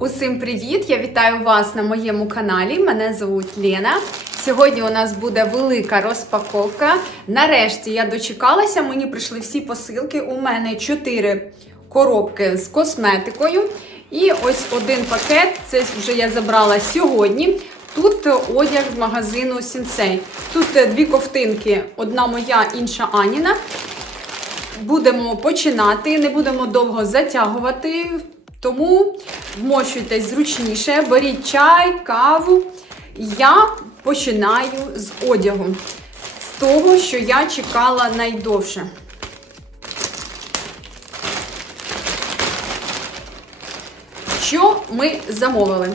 Усім привіт! Я вітаю вас на моєму каналі. Мене звуть Лена. Сьогодні у нас буде велика розпаковка. Нарешті я дочекалася, мені прийшли всі посилки. У мене 4 коробки з косметикою. І ось один пакет. Це вже я забрала сьогодні. Тут одяг з магазину Сінсей. Тут дві ковтинки: одна моя, інша Аніна. Будемо починати, не будемо довго затягувати, тому вмощуйтесь зручніше, беріть чай, каву. Я починаю з одягу, з того, що я чекала найдовше. Що ми замовили?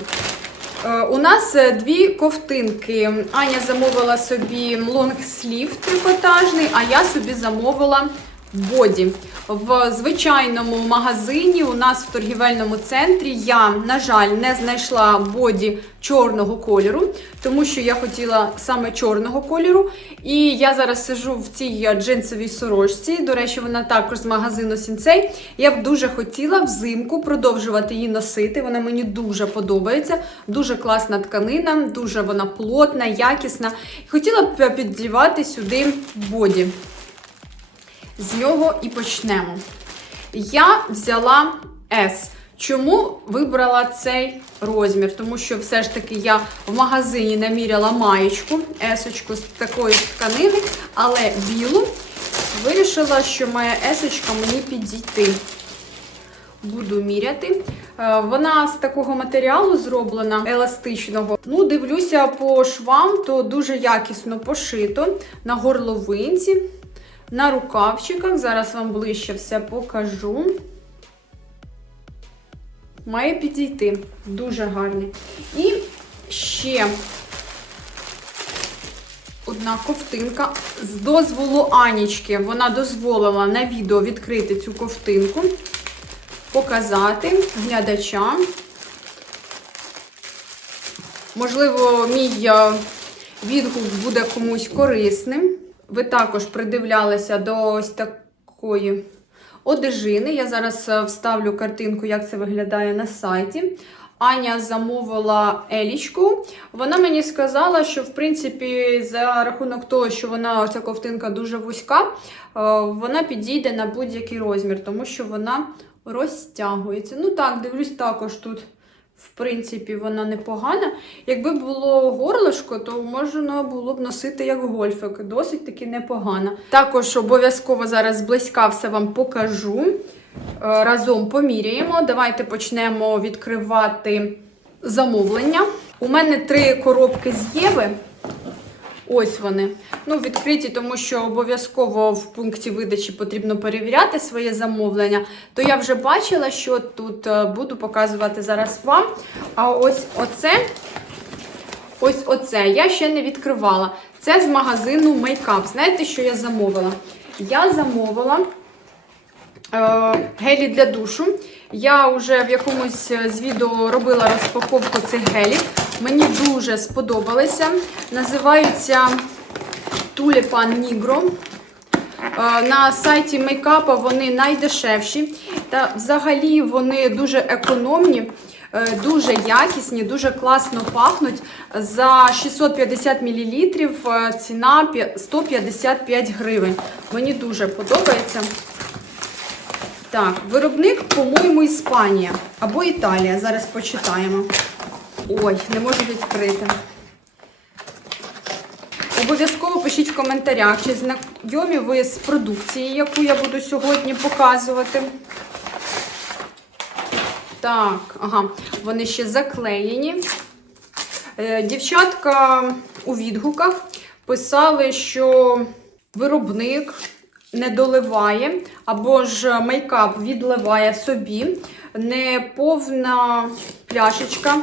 Е, У нас е, дві ковтинки. Аня замовила собі лонгслів трикотажний, а я собі замовила боді. В звичайному магазині у нас в торгівельному центрі я, на жаль, не знайшла боді чорного кольору, тому що я хотіла саме чорного кольору. І я зараз сижу в цій джинсовій сорочці. До речі, вона також з магазину Сінцей. Я б дуже хотіла взимку продовжувати її носити. Вона мені дуже подобається. Дуже класна тканина, дуже вона плотна, якісна. Хотіла б піддівати сюди боді. З нього і почнемо. Я взяла S. Чому вибрала цей розмір? Тому що все ж таки я в магазині наміряла маєчку, есочку з такої тканини, але білу. Вирішила, що моя есочка мені підійти. Буду міряти. Е, Вона з такого матеріалу зроблена еластичного. Ну, дивлюся по швам, то дуже якісно пошито на горловинці. На рукавчиках, зараз вам ближче все покажу. Має підійти. Дуже гарний. І ще одна ковтинка з дозволу Анічки. Вона дозволила на відео відкрити цю ковтинку, показати глядачам. Можливо, мій е, відгук буде комусь корисним. Ви також придивлялися до ось такої одежини. Я зараз е, вставлю картинку, як це виглядає на сайті. Аня замовила елічку. Вона мені сказала, що в принципі, за рахунок того, що вона ця ковтинка дуже вузька, е, вона підійде на будь-який розмір, тому що вона розтягується. Ну так, дивлюсь, також тут. В принципі, вона непогана. Якби було горлишко, то можна було б носити як гольфик. Досить таки непогано. Також обов'язково зараз зблизька все вам покажу. Е, Разом поміряємо. Давайте почнемо відкривати замовлення. У мене три коробки з Єви. Ось вони. Ну, відкриті, тому що обов'язково в пункті видачі потрібно перевіряти своє замовлення. То я вже бачила, що тут е, буду показувати зараз вам. А ось оце, ось оце я ще не відкривала. Це з магазину Makeup. Знаєте, що я замовила? Я замовила е, гелі для душу. Я вже в якомусь з відео робила розпаковку цих гелів. Мені дуже сподобалися. Називаються Tulipan Nigro. Е, На сайті мейкапа вони найдешевші. Та взагалі вони дуже економні, е, дуже якісні, дуже класно пахнуть. За 650 мл ціна 155 гривень. Мені дуже подобається. Так, виробник, по-моєму, Іспанія або Італія. Зараз почитаємо. Ой, не можу відкрити. Обов'язково пишіть в коментарях, чи знайомі ви з продукцією, яку я буду сьогодні показувати. Так, ага, вони ще заклеєні. Е, Дівчатка у відгуках писали, що виробник не доливає, або ж мейкап відливає собі неповна пляшечка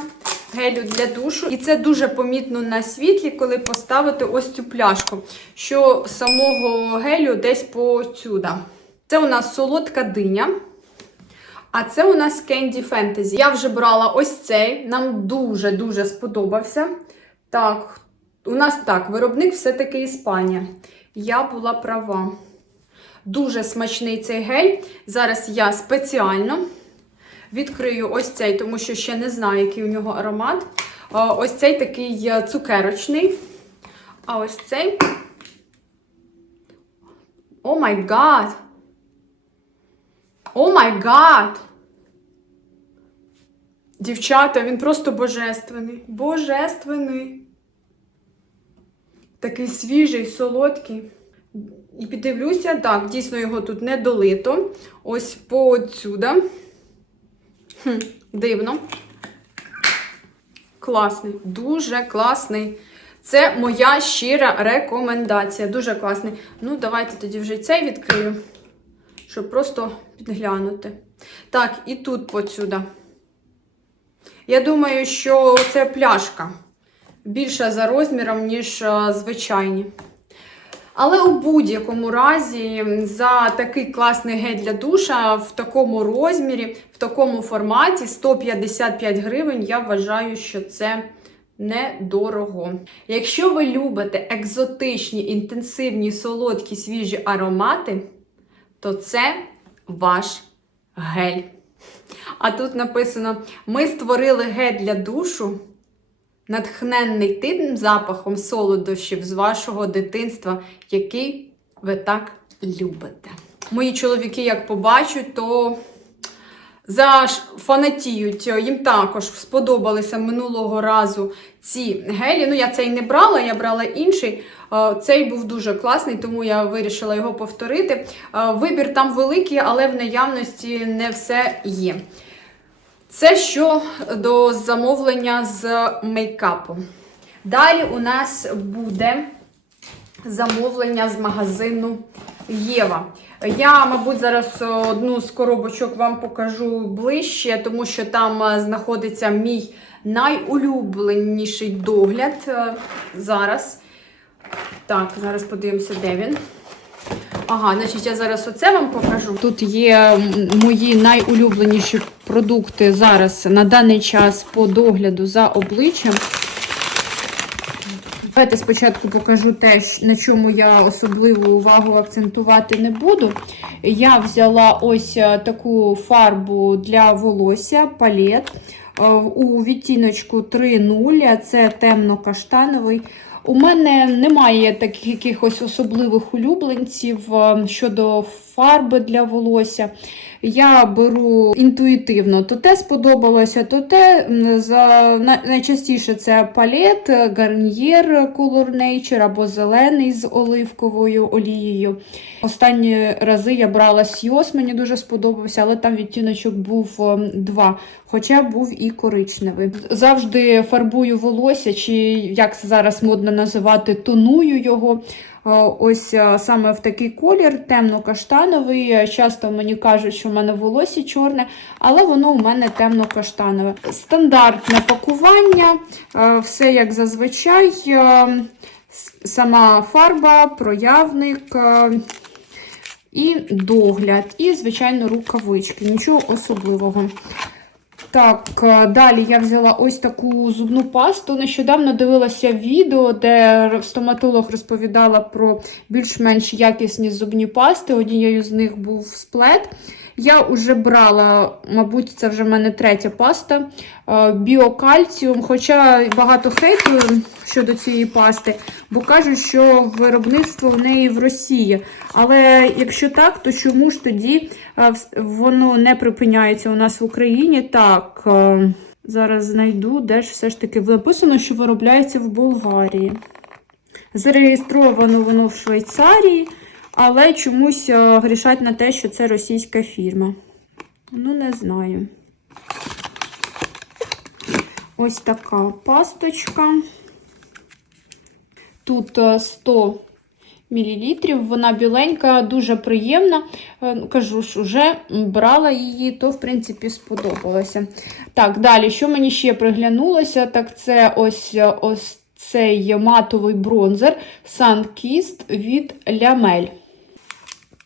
гелю для душу. І це дуже помітно на світлі, коли поставити ось цю пляшку, що самого гелю десь посюда. Це у нас солодка диня. А це у нас Candy Fantasy. Я вже брала ось цей, нам дуже-дуже сподобався. Так, у нас так, виробник все-таки Іспанія. Я була права. Дуже смачний цей гель. Зараз я спеціально Відкрию ось цей, тому що ще не знаю, який у нього аромат. Е, Ось цей такий е, цукерочний. А ось цей. О май гад! О май гад! Дівчата, він просто божественний. Божественний. Такий свіжий, солодкий. І піддивлюся, так, дійсно його тут не долито. Ось поотсюда. Хм, дивно. Класний, дуже класний. Це моя щира рекомендація. Дуже класний. Ну, давайте тоді вже цей відкрию, щоб просто підглянути. Так, і тут поцюда. Я думаю, що це пляшка більша за розміром, ніж звичайні. Але у будь-якому разі за такий класний гель для душа в такому розмірі, в такому форматі 155 гривень, я вважаю, що це недорого. Якщо ви любите екзотичні, інтенсивні, солодкі, свіжі аромати, то це ваш гель. А тут написано: ми створили гель для душу, натхненний тим запахом солодощів з вашого дитинства, який ви так любите. Мої чоловіки, як побачать, то зафанатіють. Їм також сподобалися минулого разу ці гелі. Ну, я цей не брала, я брала інший. Е, Цей був дуже класний, тому я вирішила його повторити. Е, Вибір там великий, але в наявності не все є. Це що до замовлення з мейкапу. Далі у нас буде замовлення з магазину Єва. Я, мабуть, зараз одну з коробочок вам покажу ближче, тому що там е, знаходиться мій найулюбленіший догляд е, зараз. Так, зараз подивимося, де він. Ага, значить, я зараз оце вам покажу. Тут є мої найулюбленіші продукти зараз на даний час по догляду за обличчям. Давайте спочатку покажу те, на чому я особливу увагу акцентувати не буду. Я взяла ось е, таку фарбу для волосся палет е, у відтіночку 3.0, це темно-каштановий. У мене немає таких якихось особливих улюбленців е, щодо фарби для волосся. Я беру інтуїтивно, то те сподобалося, то те. За, найчастіше це палет, гарнієр Color Nature або зелений з оливковою олією. Останні рази я брала Сйос, мені дуже сподобався, але там відтіночок був ем, два, хоча був і коричневий. Завжди фарбую волосся, чи як це зараз модно називати, тоную його. Е, Ось е, саме в такий колір, темно-каштановий. Е, Часто мені кажуть, що в мене волосся чорне, але воно у мене темно-каштанове. Стандартне пакування, все як зазвичай. Сама фарба, проявник. І догляд, і, звичайно, рукавички. Нічого особливого. Так, е, далі я взяла ось таку зубну пасту. Нещодавно дивилася відео, де стоматолог розповідала про більш-менш якісні зубні пасти. Однією з них був сплет. Я вже брала, мабуть, це вже в мене третя паста. Е, Біокальціум, хоча багато хейту щодо цієї пасти, бо кажуть, що виробництво в неї в Росії. Але якщо так, то чому ж тоді е, воно не припиняється у нас в Україні? Так, е, зараз знайду, де ж все ж таки написано, що виробляється в Болгарії. Зареєстровано воно в Швейцарії, але чомусь грішать на те, що це російська фірма. Ну, не знаю. Ось така пасточка. Тут е, 100 мл. Вона біленька, дуже приємна. Е, ну, Кажу ж, вже брала її, то, в принципі, сподобалося. Так, далі, що мені ще приглянулося, так це ось, е, ось цей матовий бронзер Sunkissed від Лямель.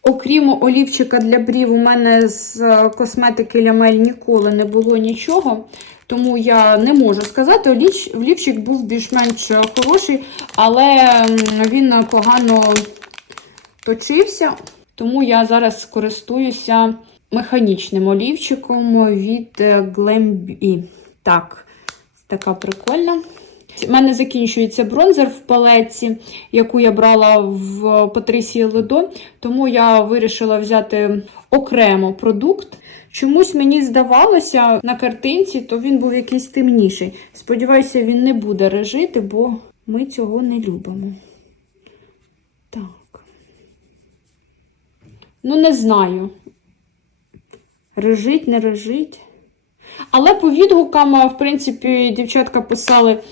Окрім олівчика для брів, у мене з е, косметики Лямель ніколи не було нічого. Тому я не можу сказати, олівчик був більш-менш хороший, але він погано точився. Тому я зараз користуюся механічним олівчиком від е, Glambi. Так, така прикольна. У мене закінчується бронзер в палетці, яку я брала в Патрісії Ледо, тому я вирішила взяти окремо продукт. Чомусь мені здавалося на картинці, то він був якийсь темніший. Сподіваюся, він не буде режити, бо ми цього не любимо. Так. Ну, не знаю. Режить, не режить. Але по відгукам, в принципі, дівчатка писали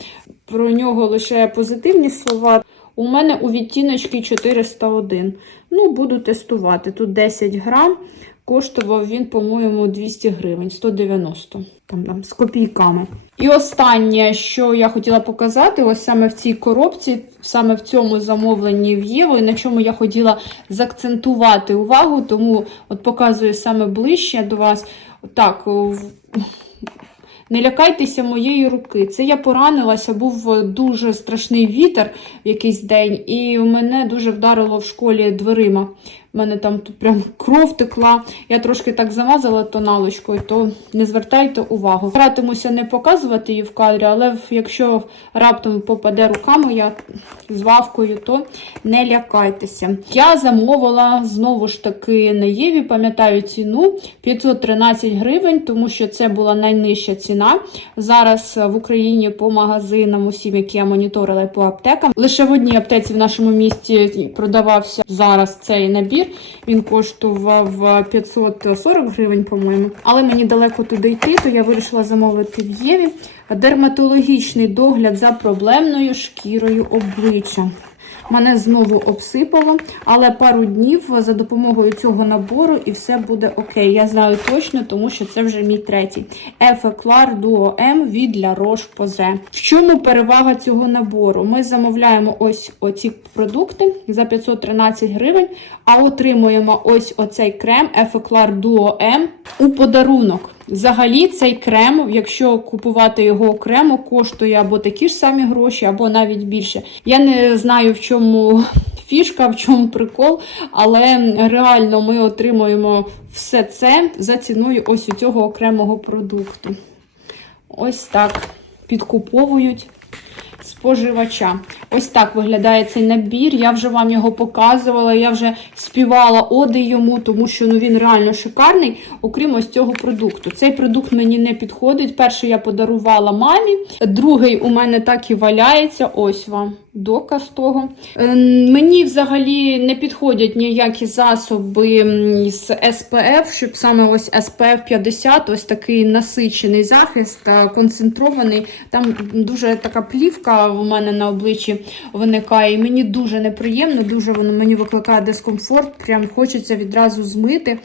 про нього лише позитивні слова. У мене у відтіночки 401. Ну, буду тестувати. Тут 10 грам. Коштував він, по-моєму, 200 гривень, 190 там, там, з копійками. І останнє, що я хотіла показати, ось саме в цій коробці, саме в цьому замовленні в Єву, і на чому я хотіла заакцентувати увагу, тому от показую саме ближче до вас. Так, не лякайтеся моєї руки. Це я поранилася, був дуже страшний вітер в якийсь день, і мене дуже вдарило в школі дверима. У мене там тут прям кров текла. Я трошки так замазала тоналочкою, то не звертайте увагу. Старатимуся не показувати її в кадрі, але якщо раптом попаде руками я з вавкою, то не лякайтеся. Я замовила знову ж таки на Єві, пам'ятаю ціну 513 гривень, тому що це була найнижча ціна. Зараз в Україні по магазинам, усім, які я моніторила по аптекам. Лише в одній аптеці в нашому місті продавався зараз цей набір. Він коштував 540 гривень, по-моєму. Але мені далеко туди йти, то я вирішила замовити в Єві дерматологічний догляд за проблемною шкірою обличчя. Мене знову обсипало, але пару днів за допомогою цього набору і все буде окей. Я знаю точно, тому що це вже мій третій. Ефеклар Duo M від La Roche-Posay. В чому перевага цього набору? Ми замовляємо ось оці продукти за 513 гривень, а отримуємо ось оцей крем Ефеклар Duo M у подарунок. Взагалі, цей крем, якщо купувати його окремо, коштує або такі ж самі гроші, або навіть більше. Я не знаю, в чому фішка, в чому прикол, але реально ми отримуємо все це за ціною ось у цього окремого продукту. Ось так підкуповують споживача. Ось так виглядає цей набір. Я вже вам його показувала, я вже співала оди йому, тому що ну, він реально шикарний, окрім ось цього продукту. Цей продукт мені не підходить. Перший я подарувала мамі, другий у мене так і валяється. Ось вам доказ того. Е, Мені взагалі не підходять ніякі засоби з SPF, щоб саме ось SPF 50, ось такий насичений захист, е, концентрований. Там дуже така плівка у мене на обличчі виникає. І мені дуже неприємно, дуже воно мені викликає дискомфорт. Прям хочеться відразу змити.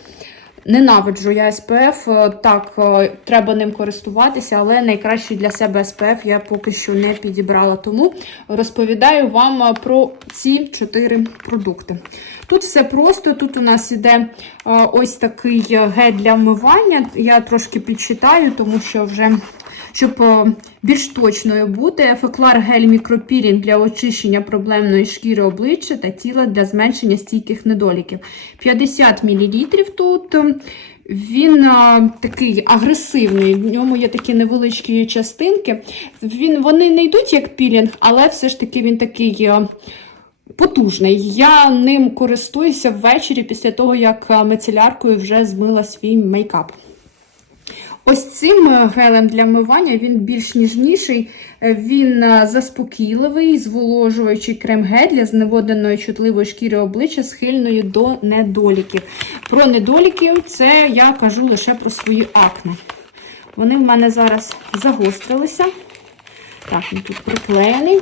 Ненавиджу я SPF, е, так, е, треба ним користуватися, але найкращий для себе SPF я поки що не підібрала. Тому розповідаю вам е, про ці чотири продукти. Тут все просто, тут у нас іде ось такий гель для вмивання. Я трошки підчитаю, тому що вже. Щоб е, більш точною бути, ефеклар гель мікропірінг для очищення проблемної шкіри обличчя та тіла для зменшення стійких недоліків. 50 мл тут. Він а, такий агресивний, в ньому є такі невеличкі частинки. Він, вони не йдуть як пілінг, але все ж таки він такий. а, Потужний. Я ним користуюся ввечері після того, як мицеляркою вже змила свій мейкап. Ось цим е, гелем для вмивання він більш ніжніший, е, він е, заспокійливий, зволожуючий крем-гель для зневоденої чутливої шкіри обличчя, схильної до недоліків. Про недоліки це я кажу лише про свої акне. Вони в мене зараз загострилися. Так, він тут приклеєний.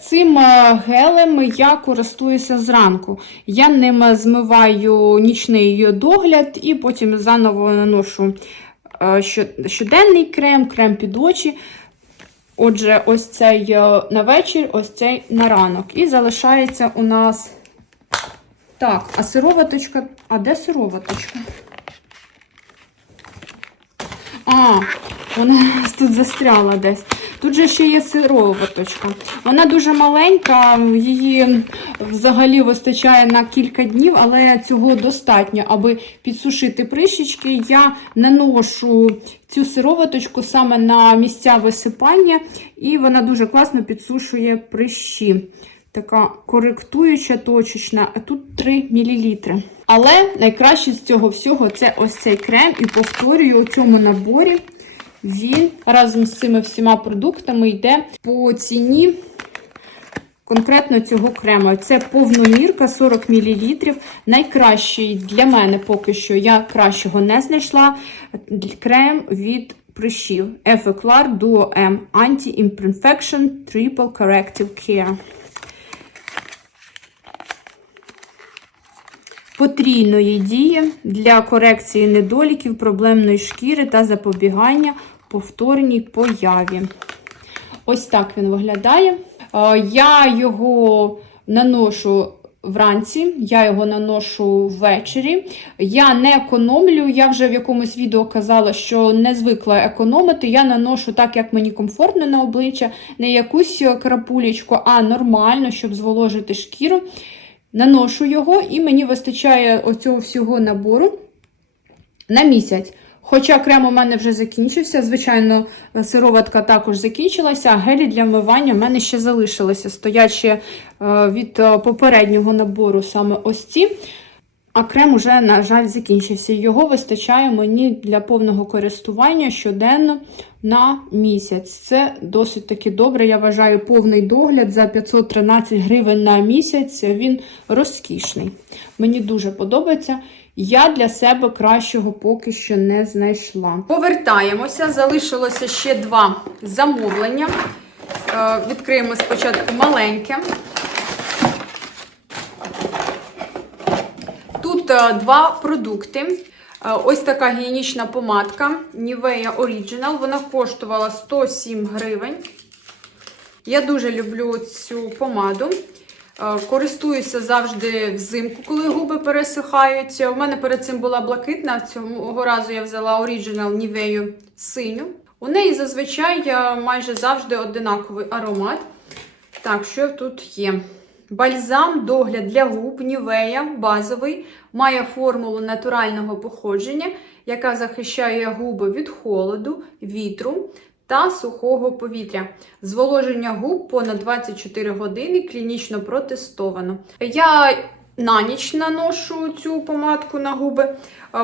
Цим е, гелем я користуюся зранку. Я ним змиваю нічний догляд і потім заново наношу е, щоденний крем, крем під очі. Отже, ось цей е, на вечір, ось цей на ранок. І залишається у нас. Так, а сироваточка. А де сироваточка? А, вона тут застряла десь. Тут же ще є сироваточка. Вона дуже маленька, її взагалі вистачає на кілька днів, але цього достатньо, аби підсушити прищічки. Я наношу цю сироваточку саме на місця висипання, і вона дуже класно підсушує прищі. Така коректуюча, точечна, а тут 3 мл. Але найкраще з цього всього це ось цей крем. І повторюю, у цьому наборі він разом з цими всіма продуктами йде по ціні конкретно цього крема. Це повномірка 40 мл. Найкращий для мене поки що я кращого не знайшла. Крем від прищів. Effeclar Duo M Anti-Imperfection Triple Corrective Care. Потрійної дії для корекції недоліків, проблемної шкіри та запобігання повторній появі. Ось так він виглядає. Е, Я його наношу вранці, я його наношу ввечері. Я не економлю. Я вже в якомусь відео казала, що не звикла економити. Я наношу так, як мені комфортно на обличчя, не якусь крапулечку, а нормально, щоб зволожити шкіру. Наношу його, і мені вистачає оцього всього набору на місяць. Хоча крем у мене вже закінчився, звичайно, сироватка також закінчилася, а гелі для вмивання в мене ще залишилися, стоячи е, від е, попереднього набору саме ось ці. А крем уже, на жаль, закінчився. Його вистачає мені для повного користування щоденно на місяць. Це досить таки добре. Я вважаю, повний догляд за 513 гривень на місяць. Він розкішний. Мені дуже подобається. Я для себе кращого поки що не знайшла. Повертаємося. Залишилося ще два замовлення. Е, Відкриємо спочатку маленьке. Тут е, два продукти. Е, Ось така гігієнічна помадка Nivea Original. Вона коштувала 107 гривень. Я дуже люблю цю помаду. Е, Користуюся завжди взимку, коли губи пересихають. У мене перед цим була блакитна. Цього разу я взяла Original Nivea синю. У неї зазвичай е, майже завжди одинаковий аромат. Так, що тут є? Бальзам догляд для губ Нівея базовий, має формулу натурального походження, яка захищає губи від холоду, вітру та сухого повітря. Зволоження губ понад 24 години клінічно протестовано. Я на ніч наношу цю помадку на губи,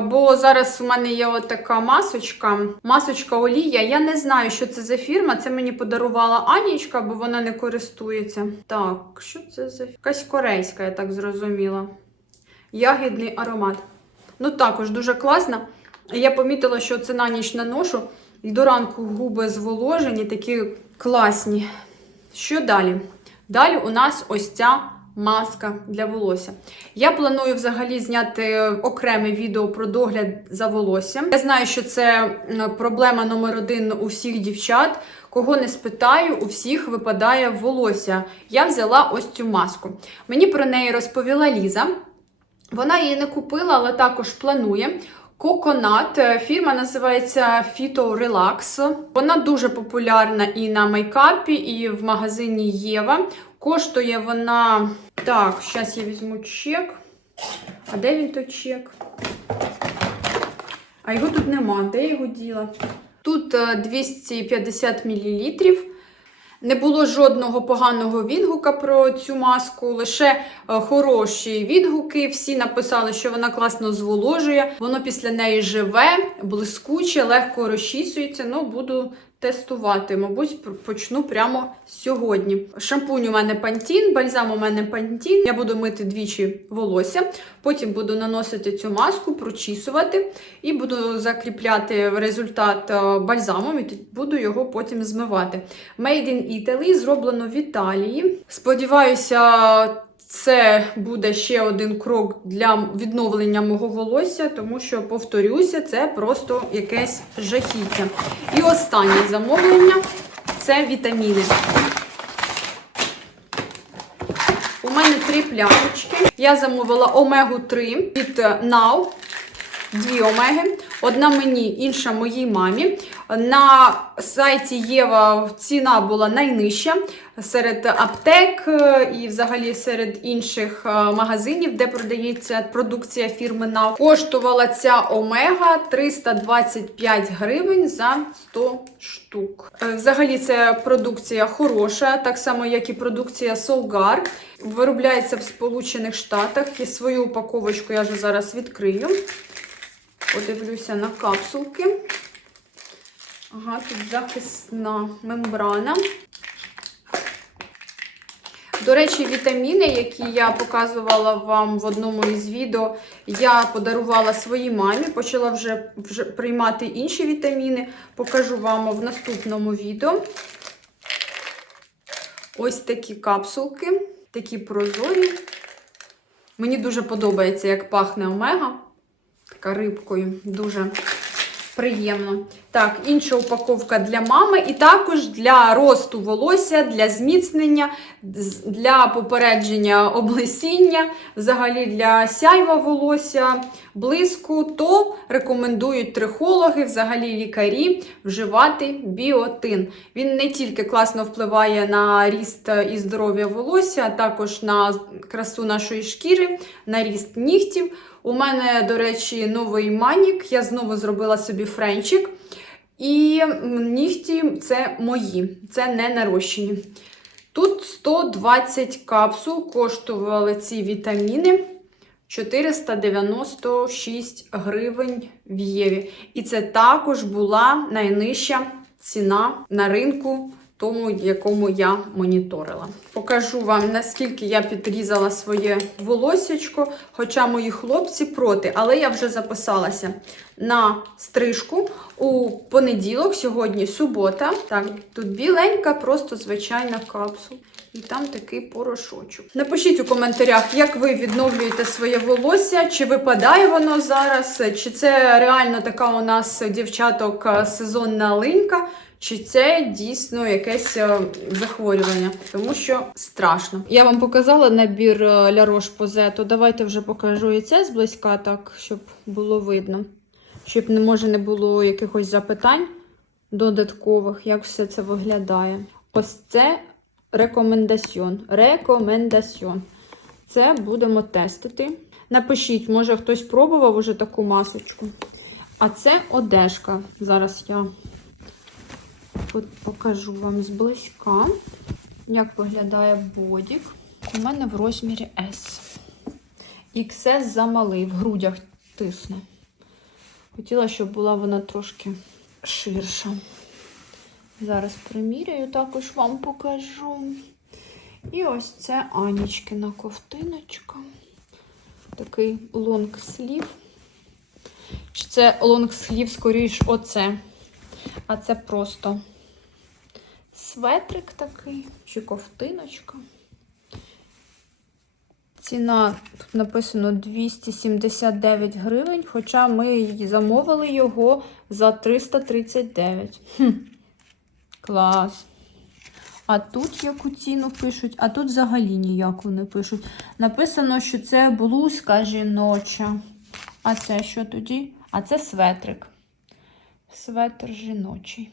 бо зараз у мене є така масочка, масочка олія. Я не знаю, що це за фірма. Це мені подарувала Анічка, бо вона не користується. Так, що це за якась корейська, я так зрозуміла. Ягідний аромат. Ну, також дуже класна. Я помітила, що це на ніч наношу. І до ранку губи зволожені, такі класні. Що далі? Далі у нас ось ця маска для волосся. Я планую взагалі зняти окреме відео про догляд за волоссям. Я знаю, що це проблема номер один у всіх дівчат. Кого не спитаю, у всіх випадає волосся. Я взяла ось цю маску. Мені про неї розповіла Ліза. Вона її не купила, але також планує. Коконат. Е, Фірма називається Phyto Relax. Вона дуже популярна і на мейкапі, і в магазині Єва. Коштує вона. Так, зараз я візьму чек. А де він той чек? А його тут нема. Де його діла? Тут е, 250 мл. Не було жодного поганого відгука про цю маску, лише е, хороші відгуки. Всі написали, що вона класно зволожує. Воно після неї живе, блискуче, легко розчісується. Ну, буду тестувати. Мабуть, почну прямо сьогодні. Шампунь у мене пантін, бальзам у мене пантін. Я буду мити двічі волосся. Потім буду наносити цю маску, прочісувати і буду закріпляти результат е, бальзамом і буду його потім змивати. Made in Italy зроблено в Італії. Сподіваюся, це буде ще один крок для відновлення мого волосся, тому що, повторюся, це просто якесь жахіття. І останнє замовлення це вітаміни. У мене три пляшечки. Я замовила омегу 3 від Now. Дві омеги. Одна мені, інша моїй мамі. На сайті Єва ціна була найнижча серед аптек е, і взагалі серед інших е, магазинів, де продається продукція фірми НАВ. Коштувала ця омега 325 гривень за 100 штук. Е, Взагалі, це продукція хороша, так само, як і продукція Solgar. Виробляється в Сполучених Штатах. І свою упаковочку я вже зараз відкрию. Подивлюся на капсулки. Ага, тут захисна мембрана. До речі, вітаміни, які я показувала вам в одному із відео, я подарувала своїй мамі. Почала вже, вже приймати інші вітаміни. Покажу вам в наступному відео. Ось такі капсулки, такі прозорі. Мені дуже подобається, як пахне омега. Така рибкою. Дуже приємно. Так, інша упаковка для мами, і також для росту волосся, для зміцнення, для попередження облесіння, взагалі для сяйва волосся, блиску, то рекомендують трихологи, взагалі лікарі вживати біотин. Він не тільки класно впливає на ріст і здоров'я волосся, а також на красу нашої шкіри, на ріст нігтів. У мене, до речі, новий манік. Я знову зробила собі френчик. І нігті це мої, це не нарощені. Тут 120 капсул коштували ці вітаміни 496 гривень в Єві. І це також була найнижча ціна на ринку, тому якому я моніторила. Покажу вам, наскільки я підрізала своє волосячко, хоча мої хлопці проти, але я вже записалася на стрижку у понеділок, сьогодні субота. Так, тут біленька, просто звичайна капсула. І там такий порошочок. Напишіть у коментарях, як ви відновлюєте своє волосся, чи випадає воно зараз, чи це реально така у нас дівчаток е, сезонна линька, чи це дійсно якесь е, захворювання, тому що страшно. Я вам показала набір е, La Roche-Posay, то давайте вже покажу і це зблизька, так, щоб було видно. Щоб не може не було якихось запитань додаткових, як все це виглядає. Ось це рекомендаціон. Рекомендаціон. Це будемо тестити. Напишіть, може хтось пробував уже таку масочку. А це одежка. Зараз я покажу вам зблизька, як виглядає бодік. У мене в розмірі S. XS замалий, в грудях тисне. Хотіла, щоб була вона трошки ширша. Зараз приміряю, також вам покажу. І ось це Анічкина ковтиночка. Такий лонгслів. Чи це лонгслів, скоріш, оце. А це просто светрик такий, чи ковтиночка. Ціна тут написано 279 гривень, хоча ми її замовили його за 339. Хм. Клас. А тут яку ціну пишуть, а тут взагалі ніяку не пишуть. Написано, що це блузка жіноча. А це що тоді? А це светрик. Светр жіночий.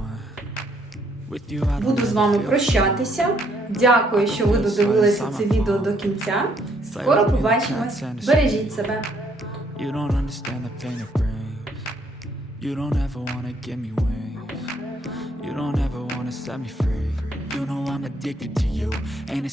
Буду з вами прощатися. Дякую, що ви додивилися це відео до кінця. Скоро побачимось. Бережіть себе. You don't understand the pain it brings. You don't ever wanna give me wings. You don't ever wanna set me free. You know I'm addicted to you, and it's